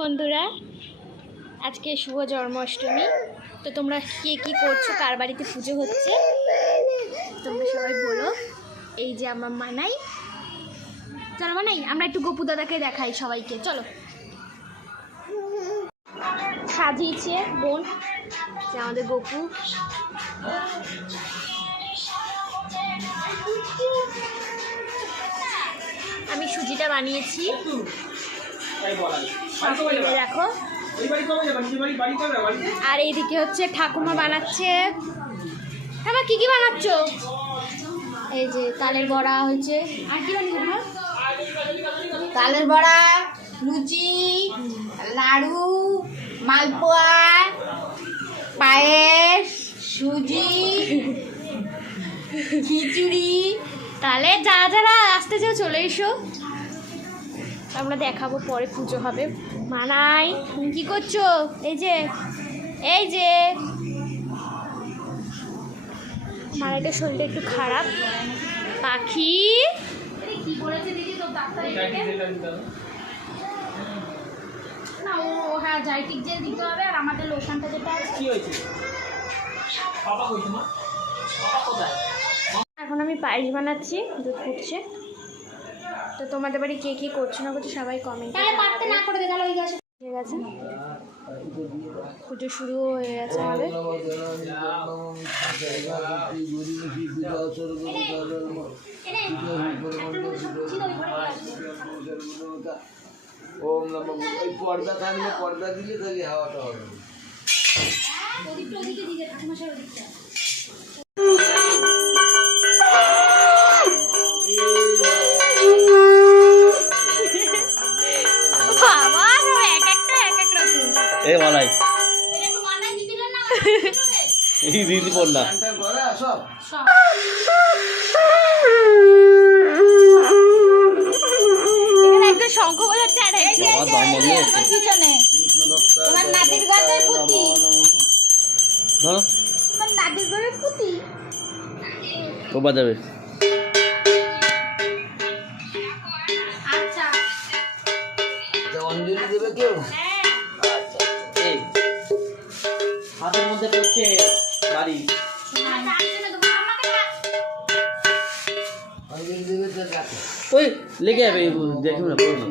বন্ধুরা? আজকে শুভ জন্মাষ্টমী। তো তোমরা কে কি করছ? কার বাড়িতে পুজো হচ্ছে? তোমরা সবাই বলো। এই যে আমার মানাই। চলো মানাই, আমরা একটু গপু দাদাকে দেখাই সবাইকে। চলো। সাজিয়েছে বোন, যে আমাদের গপু। আমি সুজিটা বানিয়েছি। দেখো। আর এইদিকে হচ্ছে ঠাকুমা বানাচ্ছে। হ্যাঁ কি কি বানাচ্ছ? এই যে তালের বড়া হয়েছে। আর কি তালের বড়া লুচি লাড়ু মালপোয়া পায়েস সুজি খিচুড়ি। তাহলে যারা যারা আসতে চাও চলে এসো। আমরা দেখাবো পরে পুজো হবে। মানাই তুমি কি করছ? এই যে এই যে। মানাইটার শরীরটা একটু খারাপ। পাখি। কি বলেছে দিদি তো ডাক্তার না ও হ্যাঁ জাইটিক জেল দিতে হবে আর আমাদের লোশনটা যেটা কি হয়েছে? বাবা কই তোমার বাবা কোথায়? এখন আমি পায়েস বানাচ্ছি দুধ ফুটছে। তো তোমাদের বাড়ি কে কে করছ না করছ সবাই কমেন্ট তাহলে পারতে না করে দে তাহলে ওই গাছে ঠিক আছে পুজো শুরু হয়ে গেছে আমাদের। ওম নমঃ ওই পর্দা থাকলে পর্দা দিলে তাহলে হাওয়াটা হবে। এ মালাই। এই দিদি এখানে একটা শঙ্খ বাজাচ্ছে আর পিছনে। তোমার নাতির পুঁতি। পুঁতি। ও বাজাবে। আচ্ছা। অঞ্জলি দেবে কেউ? এই হাতের মধ্যে পড়ছে বাড়ি। ওই লেগে যাবে দেখুন না। পড়ুন